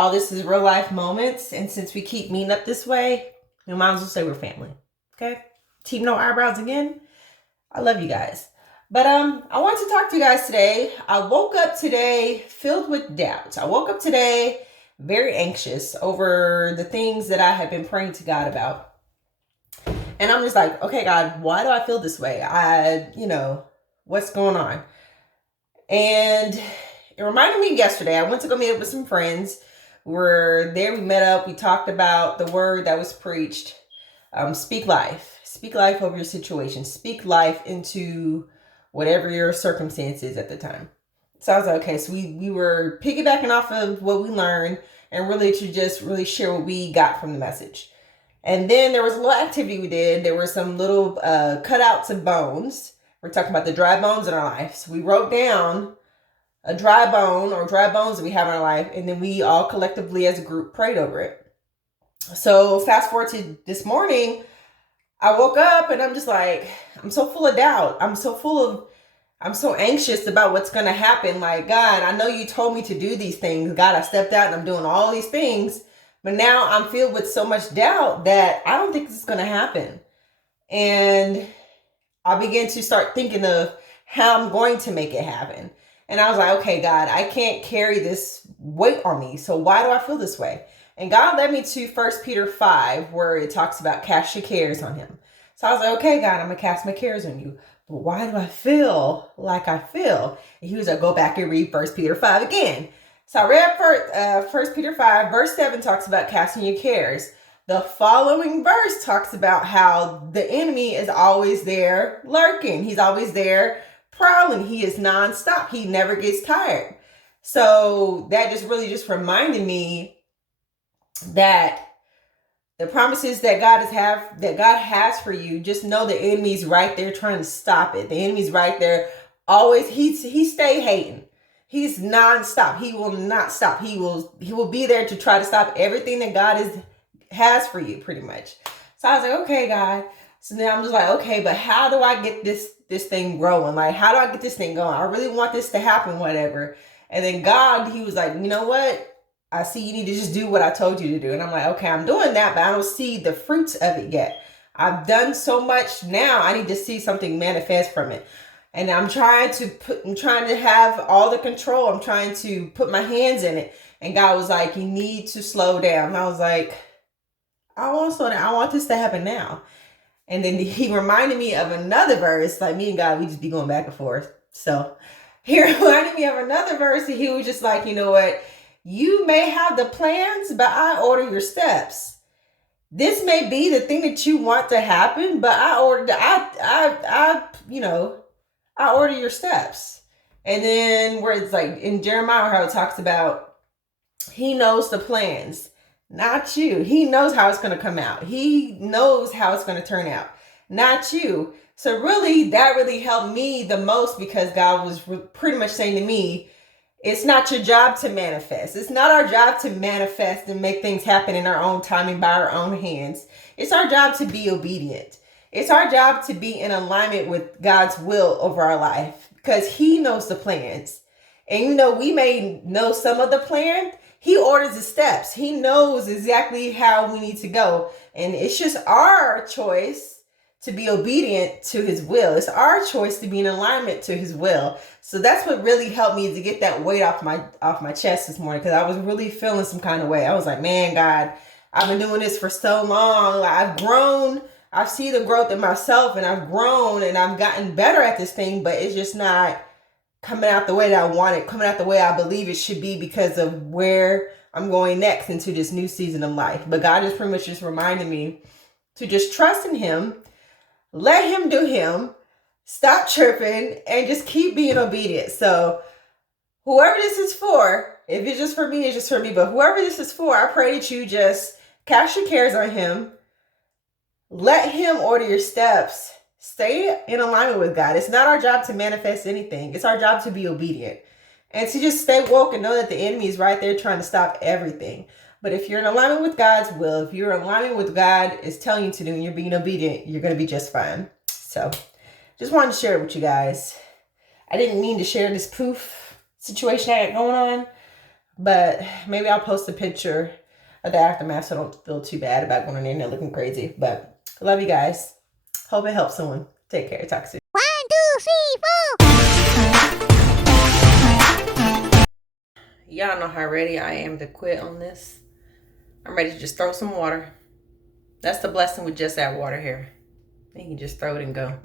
y'all, this is real life moments. And since we keep meeting up this way, we might as well say we're family. Okay? Team no eyebrows again. I love you guys. But I want to talk to you guys today. I woke up today filled with doubt. I woke up today very anxious over the things that I have been praying to God about. And I'm just like, okay, God, why do I feel this way? What's going on? And it reminded me yesterday, I went to go meet up with some friends. We were there, we met up, we talked about the word that was preached. Speak life. Speak life over your situation. Speak life into whatever your circumstance is at the time. So I was like, okay, so we were piggybacking off of what we learned and really to just really share what we got from the message. And then there was a little activity we did. There were some little cutouts of bones. We're talking about the dry bones in our life. So we wrote down a dry bone or dry bones that we have in our life. And then we all collectively as a group prayed over it. So fast forward to this morning, I woke up and I'm just like, I'm so full of doubt. I'm so anxious about what's going to happen. Like, God, I know you told me to do these things. God, I stepped out and I'm doing all these things. But now I'm filled with so much doubt that I don't think this is going to happen. And I began to start thinking of how I'm going to make it happen. And I was like, okay, God, I can't carry this weight on me. So why do I feel this way? And God led me to 1 Peter 5, where it talks about cast your cares on him. So I was like, okay, God, I'm going to cast my cares on you. But why do I feel like I feel? And he was like, go back and read 1 Peter 5 again. So I read 1 Peter 5, verse 7 talks about casting your cares. The following verse talks about how the enemy is always there lurking. He's always there prowling. He is nonstop. He never gets tired. So that just really just reminded me that the promises that God has for you, just know the enemy's right there trying to stop it. The enemy's right there. Always, he stay hating. He's nonstop. He will not stop. He will be there to try to stop everything that God has for you, pretty much. So I was like, okay, God. So then I'm just like, okay, but how do I get this thing growing? Like, how do I get this thing going? I really want this to happen, whatever. And then God, he was like, you know what? I see you need to just do what I told you to do. And I'm like, okay, I'm doing that, but I don't see the fruits of it yet. I've done so much now. I need to see something manifest from it. And I'm trying to have all the control. I'm trying to put my hands in it. And God was like, you need to slow down. And I was like, I don't want to slow down. I want this to happen now. And then he reminded me of another verse. Like, me and God, we just be going back and forth. So he reminded me of another verse. And he was just like, you know what? You may have the plans, but I order your steps. This may be the thing that you want to happen, but I order your steps. And then where it's like in Jeremiah, how it talks about he knows the plans, not you. He knows how it's going to come out. He knows how it's going to turn out, not you. So really, that really helped me the most because God was pretty much saying to me, it's not your job to manifest. It's not our job to manifest and make things happen in our own timing by our own hands. It's our job to be obedient. It's our job to be in alignment with God's will over our life because he knows the plans. And we may know some of the plan. He orders the steps. He knows exactly how we need to go. And it's just our choice to be obedient to his will. It's our choice to be in alignment to his will. So that's what really helped me to get that weight off my chest this morning because I was really feeling some kind of way. I was like, man, God, I've been doing this for so long. Like, I've grown. I've seen the growth in myself and I've grown and I've gotten better at this thing, but it's just not coming out the way that I want it, coming out the way I believe it should be because of where I'm going next into this new season of life. But God just pretty much just reminded me to just trust in him. Let him do him, stop tripping, and just keep being obedient. So whoever this is for, if it's just for me, it's just for me. But whoever this is for, I pray that you just cast your cares on him. Let him order your steps. Stay in alignment with God. It's not our job to manifest anything. It's our job to be obedient. And to just stay woke and know that the enemy is right there trying to stop everything. But if you're in alignment with God's will, if you're in alignment with God is telling you to do and you're being obedient, you're going to be just fine. So just wanted to share it with you guys. I didn't mean to share this poof situation I got going on, But maybe I'll post a picture of the aftermath so I don't feel too bad about going in there looking crazy. But I love you guys. Hope it helps someone. Take care. Talk soon. 1, 2, 3, 4. Y'all know how ready I am to quit on this. I'm ready to just throw some water. That's the blessing with just that water here. You can just throw it and go.